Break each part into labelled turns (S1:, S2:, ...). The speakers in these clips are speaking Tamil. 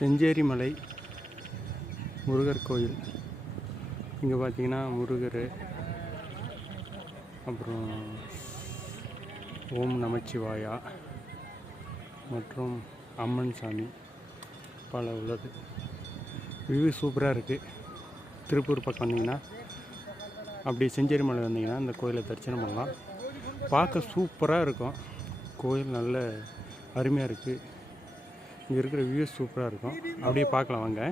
S1: செஞ்சேரி மலை முருகர் கோயில். இங்கே பார்த்தீங்கன்னா முருகர் அப்புறம் ஓம் நமச்சிவாயா மற்றும் அம்மன் சாமி பல உள்ளது. வியூ சூப்பராக இருக்குது திருப்பூர் பக்கம் வந்தீங்கன்னா அப்படி செஞ்சேரி மலை வந்தீங்கன்னா இந்த கோயிலை தரிசனம் பண்ணலாம். பார்க்க சூப்பராக இருக்கும். கோயில் நல்ல அருமையாக இருக்குது இங்கே இருக்கிற வியூ சூப்பராக இருக்கும். அப்படியே பார்க்கலாம் வாங்க.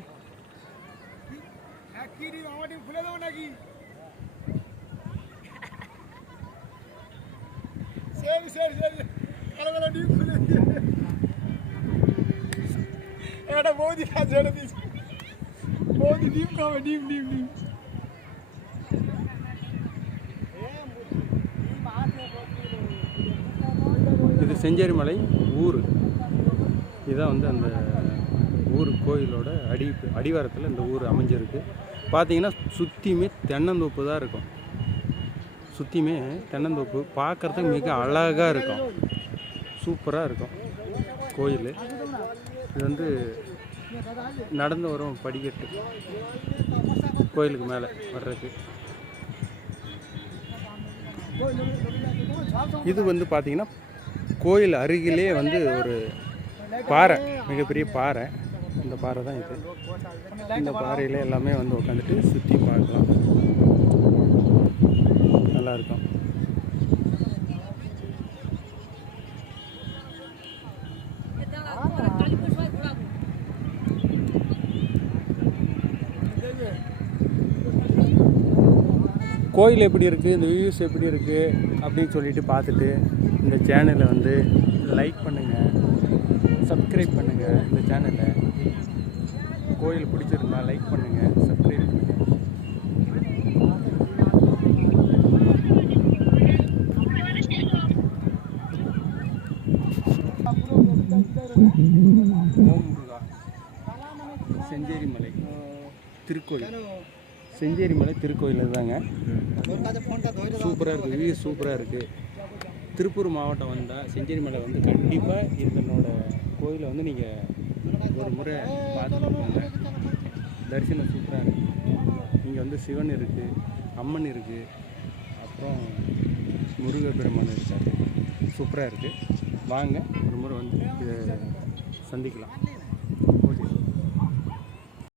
S2: சரி சரி சரி. ఏడా మోది కాజడ తీసు మోది డీమ్ కావ డీమ్ డీమ్ డీమ్
S1: இது செஞ்சேரி மலை ஊர். இதான் வந்து அந்த ஊர் கோயிலோட அடி அடிவாரத்தில் இந்த ஊர் அமைஞ்சிருக்கு. பார்த்தீங்கன்னா சுற்றியுமே தென்னந்தோப்பு தான் இருக்கும். சுற்றியுமே தென்னந்தோப்பு பார்க்குறதுக்கு மிக அழகாக இருக்கும். சூப்பராக இருக்கும் கோயில். இது வந்து நடந்து வரும் படிக்கட்டு. கோயிலுக்கு மேலே வர்றதுக்கு. இது வந்து பார்த்தீங்கன்னா கோயில் அருகிலே வந்து ஒரு பாறை மிகப்பெரிய பாறை. இந்த பாறை தான் இது. இந்த பாறையில் எல்லாமே வந்து உட்காந்துட்டு சுற்றி பார்க்கலாம். நல்லாயிருக்கும் கோயில் எப்படி இருக்குது இந்த வியூஸ் எப்படி இருக்குது அப்படின்னு சொல்லிட்டு பார்த்துட்டு இந்த சேனலை வந்து லைக் பண்ணுங்கள் சப்ஸ்கிரைப் பண்ணுங்கள் இந்த சேனலை கோயில் பிடிச்சிருந்தா லைக் பண்ணுங்கள் சப்ஸ்கிரைப் பண்ணுங்கள் செஞ்சேரி மலை திருக்கோயில். செஞ்சேரி மலை திருக்கோயில் தாங்க சூப்பராக இருக்குது வியூ சூப்பராக இருக்குது திருப்பூர் மாவட்டம் வந்தால் செஞ்சேரி மலை வந்து கண்டிப்பாக இதனோட கோயிலை வந்து நீங்கள் ஒரு முறை பார்த்துட்டு தரிசனம் சூப்பராக இருக்குது இங்கே வந்து சிவன் இருக்குது அம்மன் இருக்குது அப்புறம் முருகப்பெருமான் இருக்கார். சூப்பராக இருக்குது வாங்க ஒரு முறை வந்து இதை சந்திக்கலாம்.